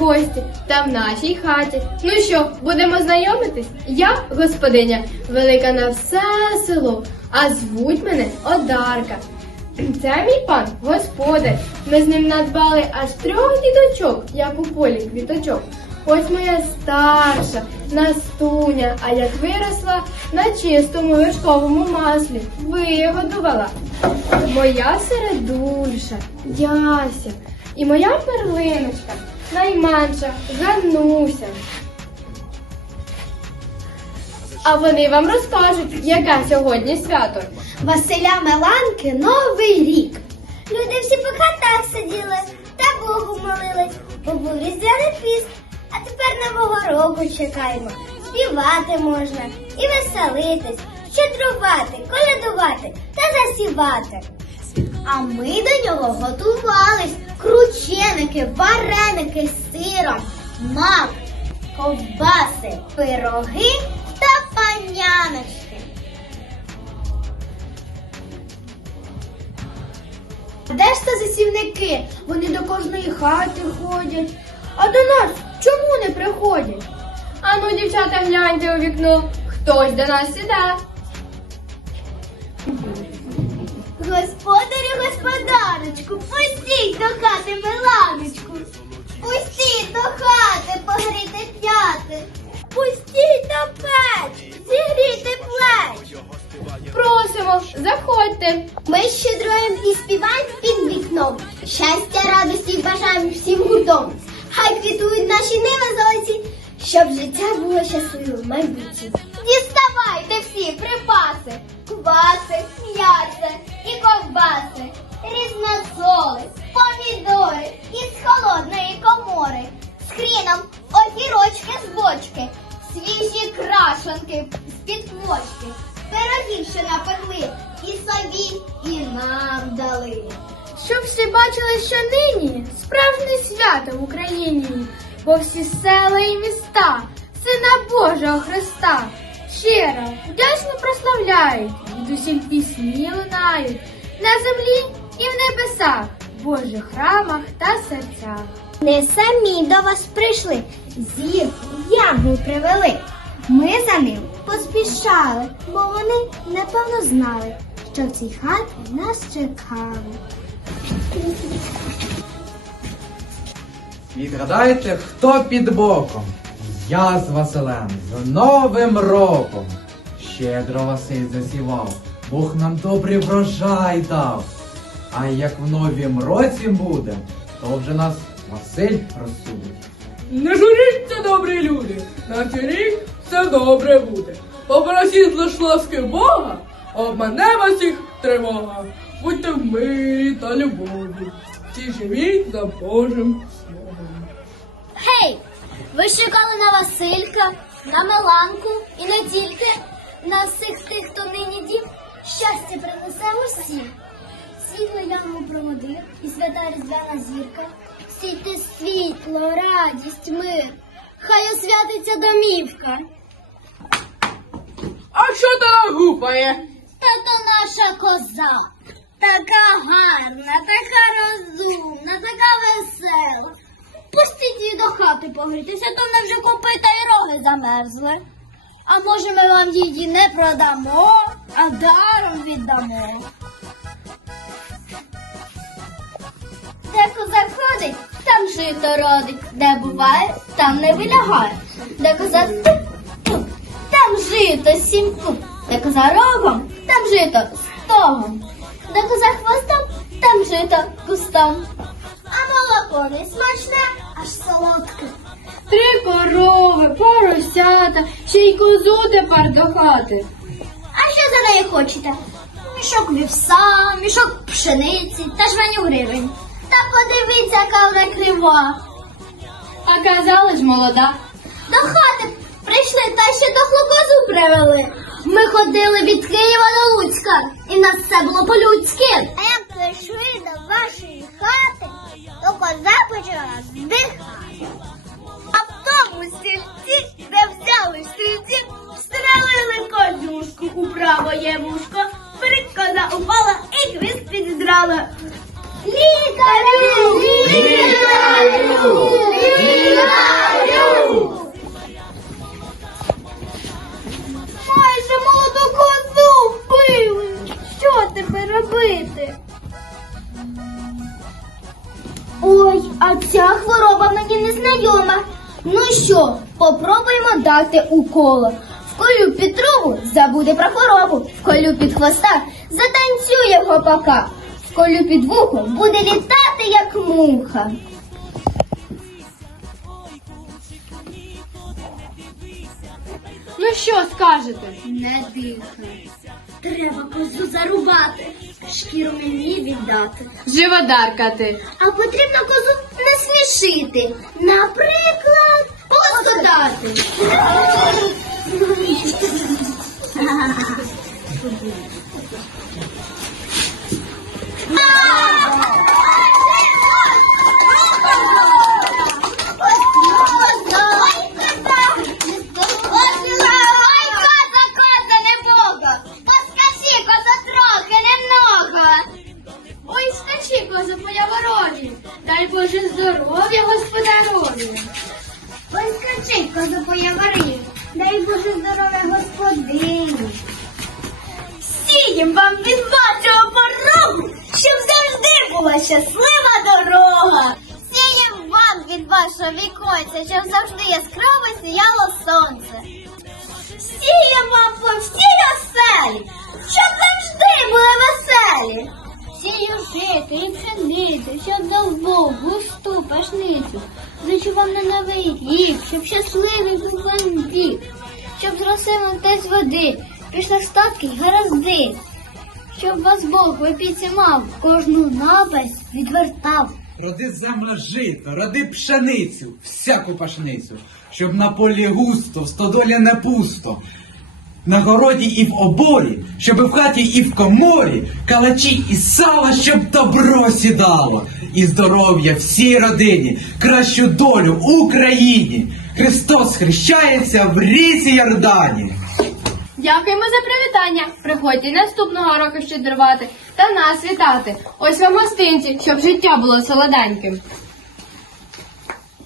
гості та в нашій хаті. Ну що, будемо знайомитись? Я господиня, велика на все село, а звуть мене Одарка. Це мій пан господар. Ми з ним надбали аж трьох діточок, як у полі квіточок. Ось моя старша, Настуня, а як виросла на чистому вершковому маслі, вигодувала. Моя середульша, Яся і моя перлиночка, найменша Гануся. А вони вам розкажуть, яке сьогодні свято. Василя Меланки Новий рік. Люди всі по хатах сиділи та Богу молились, бо був різдвяний піст. А тепер нового року чекаємо. Співати можна і веселитись, щедрувати, колядувати та засівати. А ми до нього готувались крученики, вареники з сиром, мак, ковбаси, пироги та паняночки. Де ж це засівники? Вони до кожної хати ходять. А до нас чому не приходять? Ану, дівчата, гляньте у вікно, хтось до нас іде. Господарю, господарочку, пустіть до хати Миланочку. Пустіть до хати погріти п'яти. Пустіть до печ, зігріти плеч. Просимо, заходьте. Ми щедруємо і співаємо під вікном. Щастя, радості бажаємо всім гуртом. Хай квітують наші ниви золоті, щоб життя було щасливим в майбутнє. Діставайте всі припаси, кваси, м'ясо і ковбаси, різносоли, помідори із холодної комори, з хріном огірочки з бочки, свіжі крашанки з-під квочки, пирогів, що напекли, і собі, і нам дали. Щоб всі бачили, що нині справжнє свято в Україні, бо всі села і міста, Сина Божого Христа, щиро, вдячно прославляють, звідусіль пісні лунають, на землі і в небесах, в Божих храмах та серцях. Не самі до вас прийшли, зір янгол привели. Ми за ним поспішали, бо вони напевно знали, що в цій хаті нас чекали. Відгадайте, хто під боком? Я з Василем, з Новим роком. Щедро Василь засівав, Бог нам добрий врожай дав. А як в новім році буде, то вже нас Василь розсудить. Не журіться, добрі люди, на цей рік все добре буде. Попросіть лиш ласки Бога, а обмане вас їх тривога. Будьте в мирі та любові. Всі живіть за Божим словом. Гей! Ви чекали на Василька, на Маланку і не тільки на всіх тих, хто нині дім. Щастя принесе усім. Світло яму проводив і свята різдвяна зірка. Сійте світло, радість, мир. Хай освятиться домівка. А що та гупає? Та то наша коза. Така гарна, така розумна, така весела. Пустіть її до хати погрітися, то в неї вже копита і роги замерзли. А може ми вам її не продамо, а даром віддамо. Де коза ходить, там жито родить, де буває, там не вилягає. Де коза туп-туп, там жито сім куб. Де коза рогом, там жито стогом. Де коза хвостом, там жито кустом. А молоко не смачне, аж солодке. Три корови, поросята, ще й козу тепер до хати. А що за неї хочете? Мішок вівса, мішок пшениці та жменю гривень. Та подивіться, яка вона крива. А казали ж молода. До хати прийшли та ще до козу привели. Ми ходили від Києва до Луцька, і в нас все було по-людськи. А як прийшли до вашої хати, то коза почала здихати стільці, де взяли стрільці, встрелили козюшку у правоє вушко, перекона упала і хвіст підідрала. Лікарю! Лікарю! Майже молоду козу вбили! Що тепер робити? Ой, а ця хвороба мені незнайома спробуємо дати уколо. Вколю під трубу, забуде про хворобу. Вколю під хвоста, затанцює гопака. Вколю під вухо, буде літати, як муха. Ну що скажете? Не дихай. Треба козу зарубати, шкіру мені віддати. Живодаркати. А потрібно козу насмішити. Дай Боже здоров'я господарові. Ой, скачи, коза по. Дай Боже здоров'я господині. Сієм вам від вашого порогу, щоб завжди була щаслива дорога. Сієм вам від вашого віконця, щоб завжди яскраво сіяло сонце. Сієм вам по всій оселі, щоб завжди були веселі. Сію жити і пшеницю, щоб дав Бог густу пашницю. Зичу вам на новий рік, щоб щасливий був вам вік, щоб зросив вам те з води, пішли статки й гаразди, щоб вас Бог в опіці мав, кожну напасть відвертав. Роди земля жито, роди пшеницю, всяку пашницю, щоб на полі густо, в стодолі не пусто. На городі і в оборі, щоб в хаті і в коморі, калачі і сало, щоб добро сідало, і здоров'я всій родині, кращу долю Україні. Христос хрещається в ріці Йордані. Дякуємо за привітання. Приходьте наступного року щедрувати та нас вітати. Ось вам гостинці, щоб життя було солоденьким.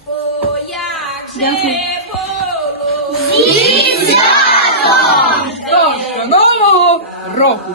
О, як же було! До нового року!